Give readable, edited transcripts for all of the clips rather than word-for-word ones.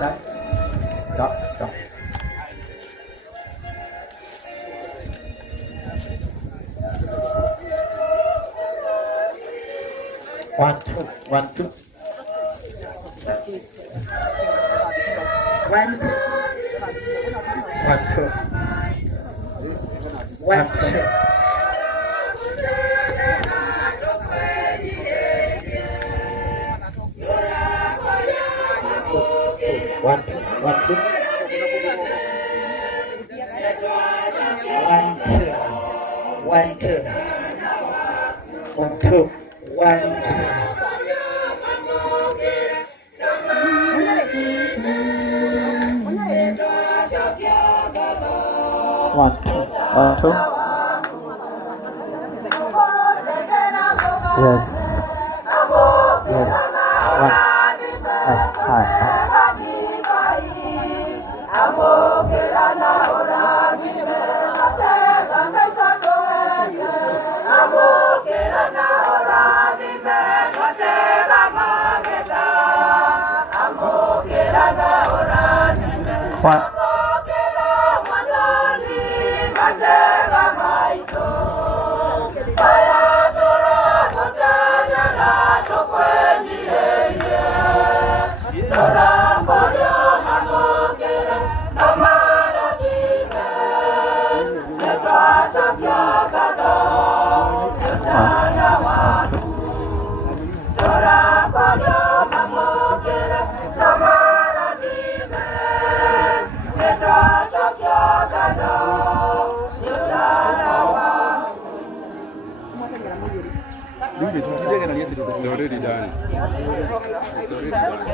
Đấy. Đó, đó. One, two, one, two. One, two. One, two. One, two. One, two, one, two. One, two. One, two. One, two. One, two. One, two. One, two. Yes. Yes. One. Hi. One. It's already done. It's already done.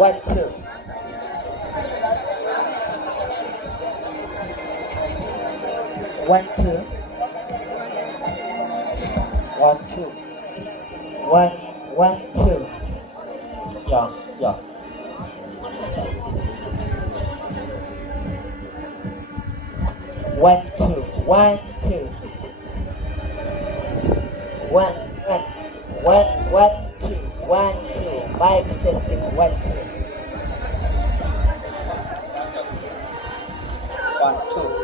One, two. One, two. One, two. One, two. Yeah, yeah. One, two. One, two. One, two. One, two. Mic testing. One, two. One, two.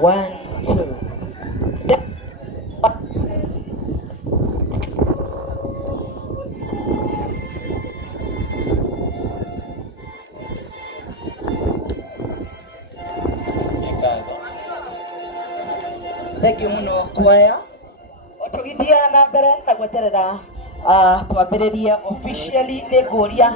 One, two. Thank you muno Kwao. Otugithia na mbere na gweterera twambĩrĩrie officially nĩ ngũria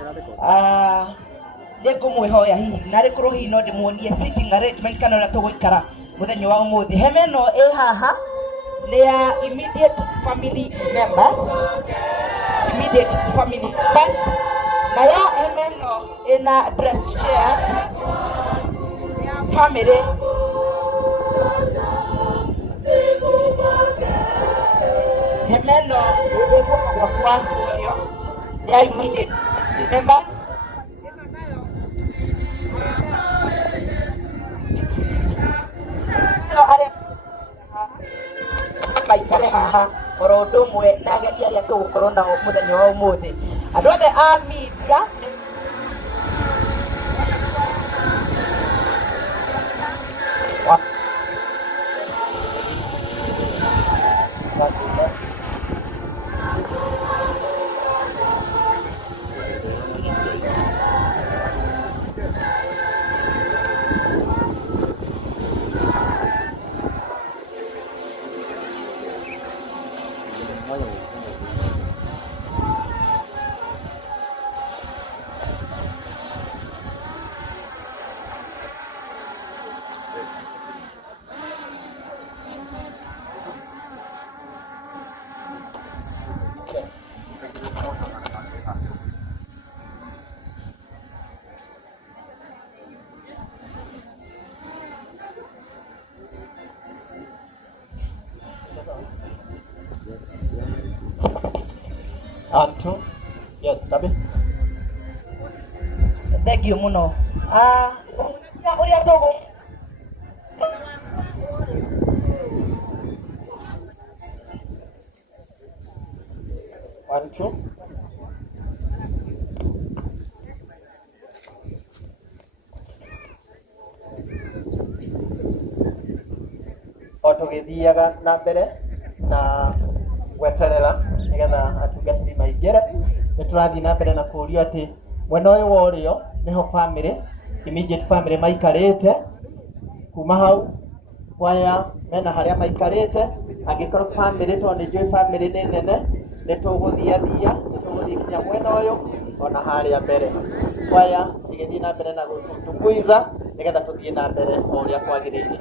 nĩ ngũmwĩhoya hihi na rĩkorwo hihi no ndĩmuonie sitting arrangement kana ũrĩa tũgũikara mũthenya wa ũmũthĩ. Hema ĩno ĩ haha nĩ ya immediate family members, nayo hema ĩno ĩna dressed chairs family. Hema ĩno ĩgũkorwo kwa ya immediate members. Maikare haha oro ũndũ ũmwe na ageni arĩa tũgũkorwo nao mũthenya wa ũmũthĩ. Andũ othe a media Antu, yes, Tabi. Thank you muno. Uria togo. Antu. Otugithiaga na mbere na gweterera nigetha atungatiri maingire niturathii na mbere na kuria ati mwena uyu wa urio niho family immediate family maikarite kuma hau kwaya mena haria maikarite angikorwo family to ni joy family ni nene nituguthia nituguthii kinya mwena uyu ona haria mbere kwaya igithii na mbere na gutukuiza nigetha tuthii na mbere uria kwagirire.